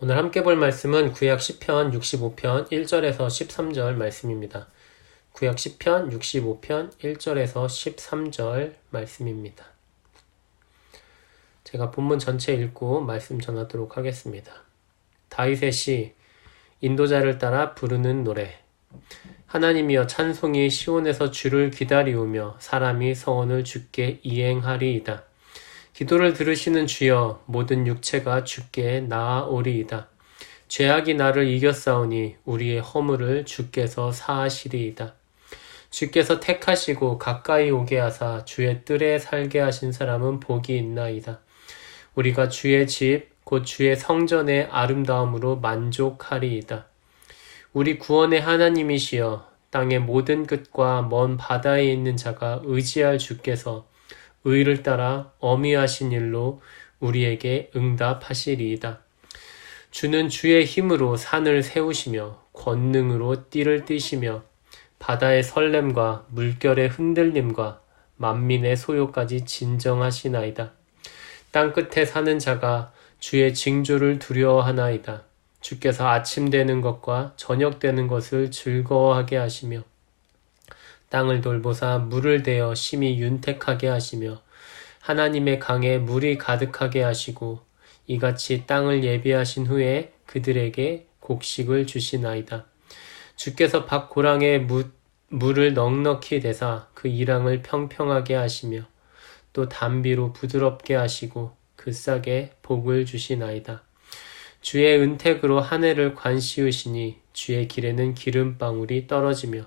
오늘 함께 볼 말씀은 구약 시편 65편 1절에서 13절 말씀입니다. 구약 시편 65편 1절에서 13절 말씀입니다. 제가 본문 전체 읽고 말씀 전하도록 하겠습니다. 다윗의 시, 인도자를 따라 부르는 노래. 하나님이여 찬송이 시온에서 주를 기다리우며 사람이 서원을 주께 이행하리이다. 기도를 들으시는 주여 모든 육체가 주께 나아오리이다. 죄악이 나를 이겼사오니 우리의 허물을 주께서 사하시리이다. 주께서 택하시고 가까이 오게 하사 주의 뜰에 살게 하신 사람은 복이 있나이다. 우리가 주의 집 곧 주의 성전의 아름다움으로 만족하리이다. 우리 구원의 하나님이시여 땅의 모든 끝과 먼 바다에 있는 자가 의지할 주께서 의를 따라 어미하신 일로 우리에게 응답하시리이다. 주는 주의 힘으로 산을 세우시며 권능으로 띠를 띠시며 바다의 설렘과 물결의 흔들림과 만민의 소요까지 진정하시나이다. 땅끝에 사는 자가 주의 징조를 두려워하나이다. 주께서 아침 되는 것과 저녁 되는 것을 즐거워하게 하시며 땅을 돌보사 물을 대어 심히 윤택하게 하시며 하나님의 강에 물이 가득하게 하시고 이같이 땅을 예비하신 후에 그들에게 곡식을 주시나이다. 주께서 밭 고랑에 물을 넉넉히 대사 그 이랑을 평평하게 하시며 또 담비로 부드럽게 하시고 그 싹에 복을 주시나이다. 주의 은택으로 한 해를 관씌우시니 주의 길에는 기름방울이 떨어지며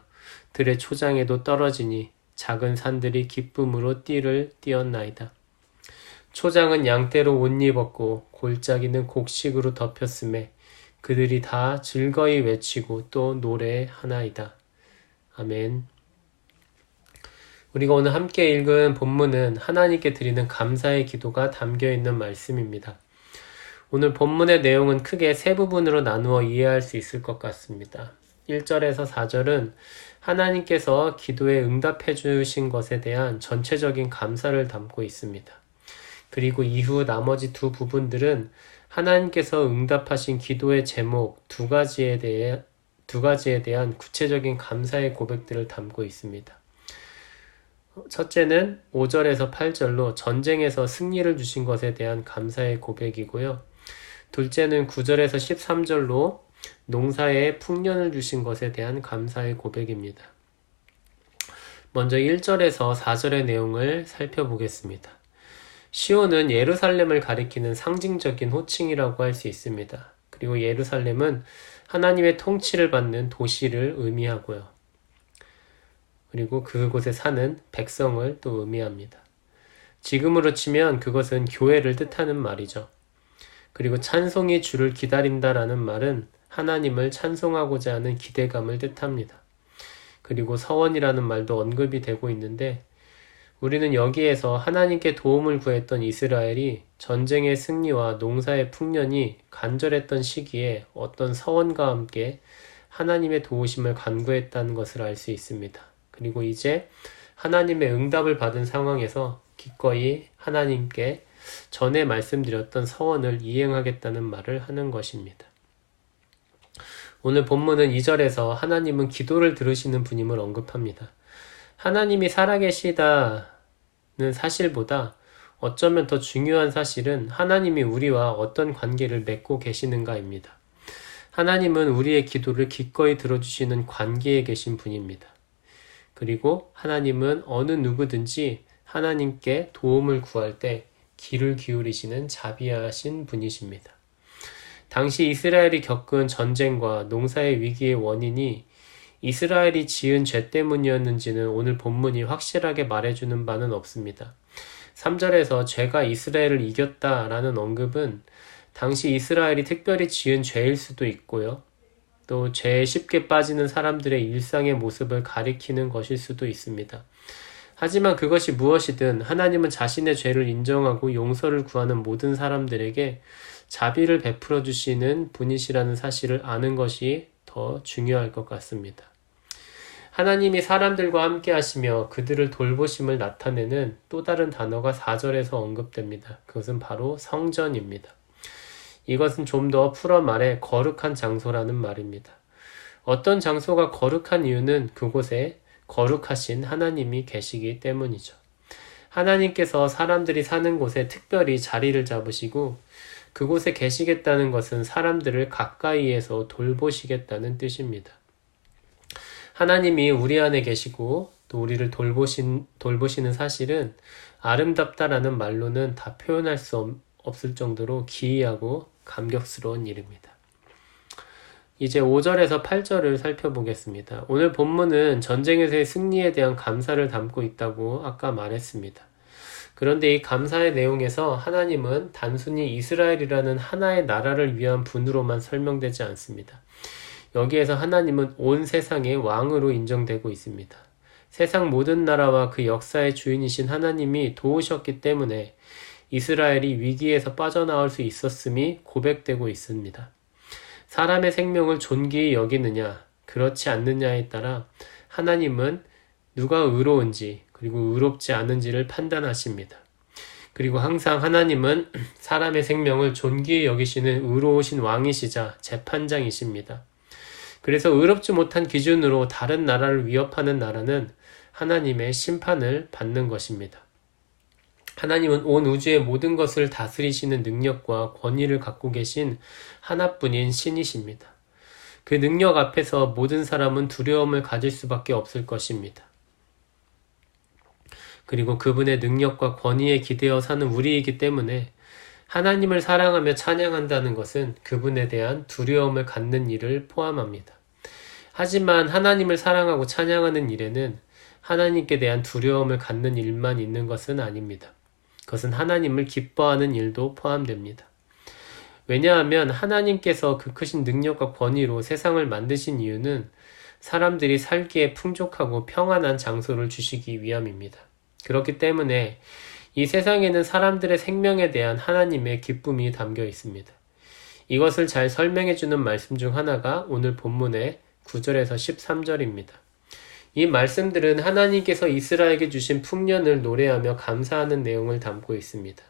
들의 초장에도 떨어지니 작은 산들이 기쁨으로 띠를 띠었나이다. 초장은 양떼로 옷 입었고 골짜기는 곡식으로 덮였음에 그들이 다 즐거이 외치고 또 노래하나이다. 아멘. 우리가 오늘 함께 읽은 본문은 하나님께 드리는 감사의 기도가 담겨있는 말씀입니다. 오늘 본문의 내용은 크게 세 부분으로 나누어 이해할 수 있을 것 같습니다. 1절에서 4절은 하나님께서 기도에 응답해 주신 것에 대한 전체적인 감사를 담고 있습니다. 그리고 이후 나머지 두 부분들은 하나님께서 응답하신 기도의 제목 두 가지에 대한 구체적인 감사의 고백들을 담고 있습니다. 첫째는 5절에서 8절로 전쟁에서 승리를 주신 것에 대한 감사의 고백이고요. 둘째는 9절에서 13절로 농사에 풍년을 주신 것에 대한 감사의 고백입니다. 먼저 1절에서 4절의 내용을 살펴보겠습니다. 시온은 예루살렘을 가리키는 상징적인 호칭이라고 할 수 있습니다. 그리고 예루살렘은 하나님의 통치를 받는 도시를 의미하고요. 그리고 그곳에 사는 백성을 또 의미합니다. 지금으로 치면 그것은 교회를 뜻하는 말이죠. 그리고 찬송이 주를 기다린다라는 말은 하나님을 찬송하고자 하는 기대감을 뜻합니다. 그리고 서원이라는 말도 언급이 되고 있는데 우리는 여기에서 하나님께 도움을 구했던 이스라엘이 전쟁의 승리와 농사의 풍년이 간절했던 시기에 어떤 서원과 함께 하나님의 도우심을 간구했다는 것을 알 수 있습니다. 그리고 이제 하나님의 응답을 받은 상황에서 기꺼이 하나님께 전에 말씀드렸던 서원을 이행하겠다는 말을 하는 것입니다. 오늘 본문은 2절에서 하나님은 기도를 들으시는 분임을 언급합니다. 하나님이 살아계시다는 사실보다 어쩌면 더 중요한 사실은 하나님이 우리와 어떤 관계를 맺고 계시는가입니다. 하나님은 우리의 기도를 기꺼이 들어주시는 관계에 계신 분입니다. 그리고 하나님은 어느 누구든지 하나님께 도움을 구할 때 귀를 기울이시는 자비하신 분이십니다. 당시 이스라엘이 겪은 전쟁과 농사의 위기의 원인이 이스라엘이 지은 죄 때문이었는지는 오늘 본문이 확실하게 말해주는 바는 없습니다. 3절에서 죄가 이스라엘을 이겼다라는 언급은 당시 이스라엘이 특별히 지은 죄일 수도 있고요. 또 죄에 쉽게 빠지는 사람들의 일상의 모습을 가리키는 것일 수도 있습니다. 하지만 그것이 무엇이든 하나님은 자신의 죄를 인정하고 용서를 구하는 모든 사람들에게 자비를 베풀어 주시는 분이시라는 사실을 아는 것이 더 중요할 것 같습니다. 하나님이 사람들과 함께 하시며 그들을 돌보심을 나타내는 또 다른 단어가 4절에서 언급됩니다. 그것은 바로 성전입니다. 이것은 좀 더 풀어 말해 거룩한 장소라는 말입니다. 어떤 장소가 거룩한 이유는 그곳에 거룩하신 하나님이 계시기 때문이죠. 하나님께서 사람들이 사는 곳에 특별히 자리를 잡으시고 그곳에 계시겠다는 것은 사람들을 가까이에서 돌보시겠다는 뜻입니다. 하나님이 우리 안에 계시고 또 우리를 돌보시는 사실은 아름답다라는 말로는 다 표현할 수 없을 정도로 기이하고 감격스러운 일입니다. 이제 5절에서 8절을 살펴보겠습니다. 오늘 본문은 전쟁에서의 승리에 대한 감사를 담고 있다고 아까 말했습니다. 그런데 이 감사의 내용에서 하나님은 단순히 이스라엘이라는 하나의 나라를 위한 분으로만 설명되지 않습니다. 여기에서 하나님은 온 세상의 왕으로 인정되고 있습니다. 세상 모든 나라와 그 역사의 주인이신 하나님이 도우셨기 때문에 이스라엘이 위기에서 빠져나올 수 있었음이 고백되고 있습니다. 사람의 생명을 존귀히 여기느냐, 그렇지 않느냐에 따라 하나님은 누가 의로운지 그리고 의롭지 않은지를 판단하십니다. 그리고 항상 하나님은 사람의 생명을 존귀히 여기시는 의로우신 왕이시자 재판장이십니다. 그래서 의롭지 못한 기준으로 다른 나라를 위협하는 나라는 하나님의 심판을 받는 것입니다. 하나님은 온 우주의 모든 것을 다스리시는 능력과 권위를 갖고 계신 하나뿐인 신이십니다. 그 능력 앞에서 모든 사람은 두려움을 가질 수밖에 없을 것입니다. 그리고 그분의 능력과 권위에 기대어 사는 우리이기 때문에 하나님을 사랑하며 찬양한다는 것은 그분에 대한 두려움을 갖는 일을 포함합니다. 하지만 하나님을 사랑하고 찬양하는 일에는 하나님께 대한 두려움을 갖는 일만 있는 것은 아닙니다. 그것은 하나님을 기뻐하는 일도 포함됩니다. 왜냐하면 하나님께서 그 크신 능력과 권위로 세상을 만드신 이유는 사람들이 살기에 풍족하고 평안한 장소를 주시기 위함입니다. 그렇기 때문에 이 세상에는 사람들의 생명에 대한 하나님의 기쁨이 담겨 있습니다. 이것을 잘 설명해 주는 말씀 중 하나가 오늘 본문의 9절에서 13절입니다. 이 말씀들은 하나님께서 이스라엘에게 주신 풍년을 노래하며 감사하는 내용을 담고 있습니다.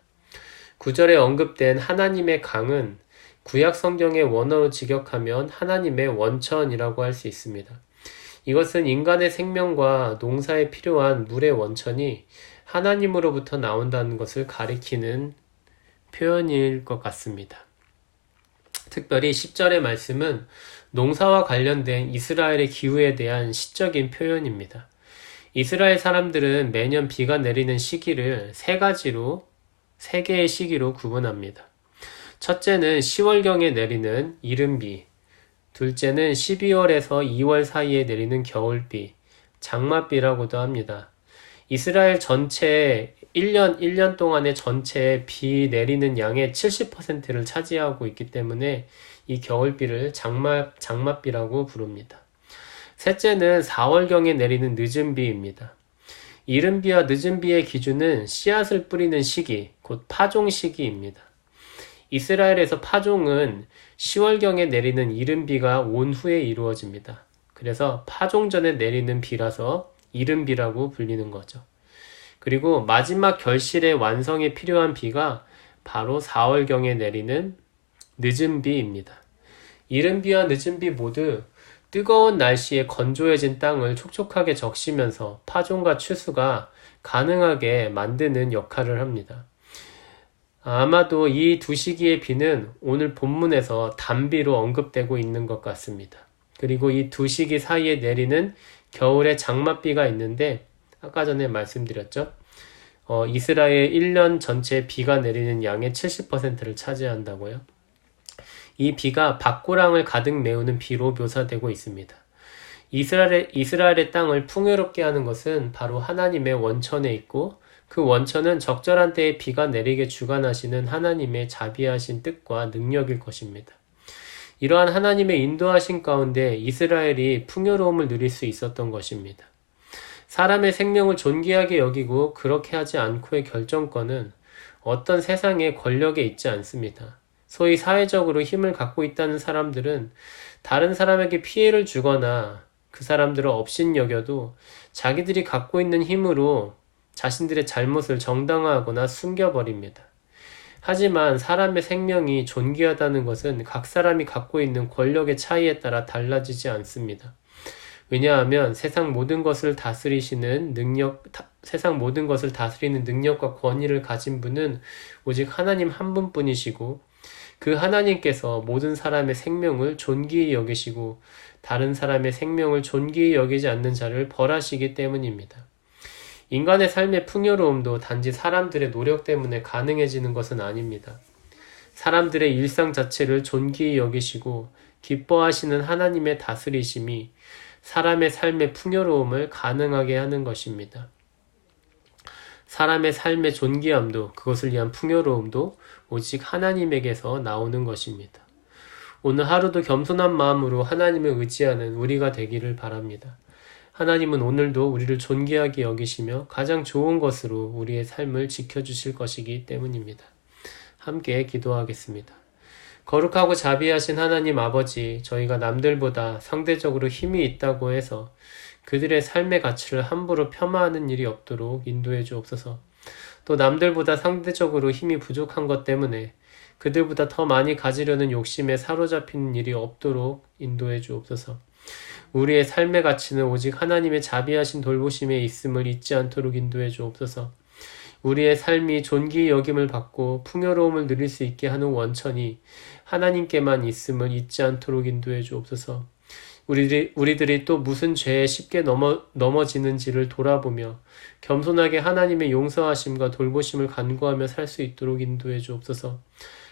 9절에 언급된 하나님의 강은 구약 성경의 원어로 직역하면 하나님의 원천이라고 할 수 있습니다. 이것은 인간의 생명과 농사에 필요한 물의 원천이 하나님으로부터 나온다는 것을 가리키는 표현일 것 같습니다. 특별히 10절의 말씀은 농사와 관련된 이스라엘의 기후에 대한 시적인 표현입니다. 이스라엘 사람들은 매년 비가 내리는 시기를 세 개의 시기로 구분합니다. 첫째는 10월경에 내리는 이른비, 둘째는 12월에서 2월 사이에 내리는 겨울비, 장맛비라고도 합니다. 이스라엘 전체 1년 동안의 전체 비 내리는 양의 70%를 차지하고 있기 때문에 이 겨울비를 장맛비라고 부릅니다. 셋째는 4월경에 내리는 늦은 비입니다. 이른 비와 늦은 비의 기준은 씨앗을 뿌리는 시기, 곧 파종 시기입니다. 이스라엘에서 파종은 10월경에 내리는 이른 비가 온 후에 이루어집니다. 그래서 파종 전에 내리는 비라서 이른 비라고 불리는 거죠. 그리고 마지막 결실의 완성에 필요한 비가 바로 4월경에 내리는 늦은 비입니다. 이른 비와 늦은 비 모두 뜨거운 날씨에 건조해진 땅을 촉촉하게 적시면서 파종과 추수가 가능하게 만드는 역할을 합니다. 아마도 이 두 시기의 비는 오늘 본문에서 단비로 언급되고 있는 것 같습니다. 그리고 이 두 시기 사이에 내리는 겨울의 장맛비가 있는데 아까 전에 말씀드렸죠. 이스라엘 1년 전체 비가 내리는 양의 70%를 차지한다고요. 이 비가 밭고랑을 가득 메우는 비로 묘사되고 있습니다. 이스라엘의 땅을 풍요롭게 하는 것은 바로 하나님의 원천에 있고 그 원천은 적절한 때에 비가 내리게 주관하시는 하나님의 자비하신 뜻과 능력일 것입니다. 이러한 하나님의 인도하신 가운데 이스라엘이 풍요로움을 누릴 수 있었던 것입니다. 사람의 생명을 존귀하게 여기고 그렇게 하지 않고의 결정권은 어떤 세상의 권력에 있지 않습니다. 소위 사회적으로 힘을 갖고 있다는 사람들은 다른 사람에게 피해를 주거나 그 사람들을 업신여겨도 자기들이 갖고 있는 힘으로 자신들의 잘못을 정당화하거나 숨겨버립니다. 하지만 사람의 생명이 존귀하다는 것은 각 사람이 갖고 있는 권력의 차이에 따라 달라지지 않습니다. 왜냐하면 세상 모든 것을 다스리는 능력과 권위를 가진 분은 오직 하나님 한 분뿐이시고, 그 하나님께서 모든 사람의 생명을 존귀히 여기시고 다른 사람의 생명을 존귀히 여기지 않는 자를 벌하시기 때문입니다. 인간의 삶의 풍요로움도 단지 사람들의 노력 때문에 가능해지는 것은 아닙니다. 사람들의 일상 자체를 존귀히 여기시고 기뻐하시는 하나님의 다스리심이 사람의 삶의 풍요로움을 가능하게 하는 것입니다. 사람의 삶의 존귀함도 그것을 위한 풍요로움도 오직 하나님에게서 나오는 것입니다. 오늘 하루도 겸손한 마음으로 하나님을 의지하는 우리가 되기를 바랍니다. 하나님은 오늘도 우리를 존귀하게 여기시며 가장 좋은 것으로 우리의 삶을 지켜주실 것이기 때문입니다. 함께 기도하겠습니다. 거룩하고 자비하신 하나님 아버지, 저희가 남들보다 상대적으로 힘이 있다고 해서 그들의 삶의 가치를 함부로 폄하하는 일이 없도록 인도해 주옵소서. 또 남들보다 상대적으로 힘이 부족한 것 때문에 그들보다 더 많이 가지려는 욕심에 사로잡히는 일이 없도록 인도해 주옵소서. 우리의 삶의 가치는 오직 하나님의 자비하신 돌보심에 있음을 잊지 않도록 인도해 주옵소서. 우리의 삶이 존귀히 여김을 받고 풍요로움을 누릴 수 있게 하는 원천이 하나님께만 있음을 잊지 않도록 인도해 주옵소서. 우리들이 또 무슨 죄에 쉽게 넘어지는지를 돌아보며 겸손하게 하나님의 용서하심과 돌보심을 간구하며 살 수 있도록 인도해 주옵소서.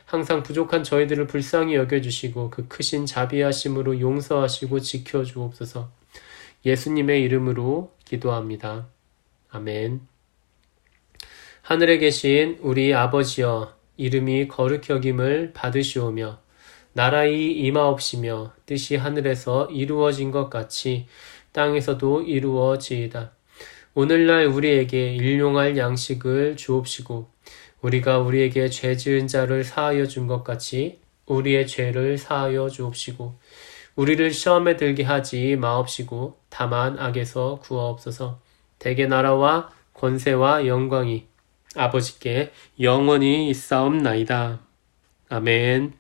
항상 부족한 저희들을 불쌍히 여겨주시고 그 크신 자비하심으로 용서하시고 지켜주옵소서. 예수님의 이름으로 기도합니다. 아멘. 하늘에 계신 우리 아버지여, 이름이 거룩히 여김을 받으시오며 나라의 임하옵시며 뜻이 하늘에서 이루어진 것 같이 땅에서도 이루어지이다. 오늘날 우리에게 일용할 양식을 주옵시고 우리가 우리에게 죄 지은 자를 사하여 준 것 같이 우리의 죄를 사하여 주옵시고 우리를 시험에 들게 하지 마옵시고 다만 악에서 구하옵소서. 대개 나라와 권세와 영광이 아버지께 영원히 있사옵나이다. 아멘.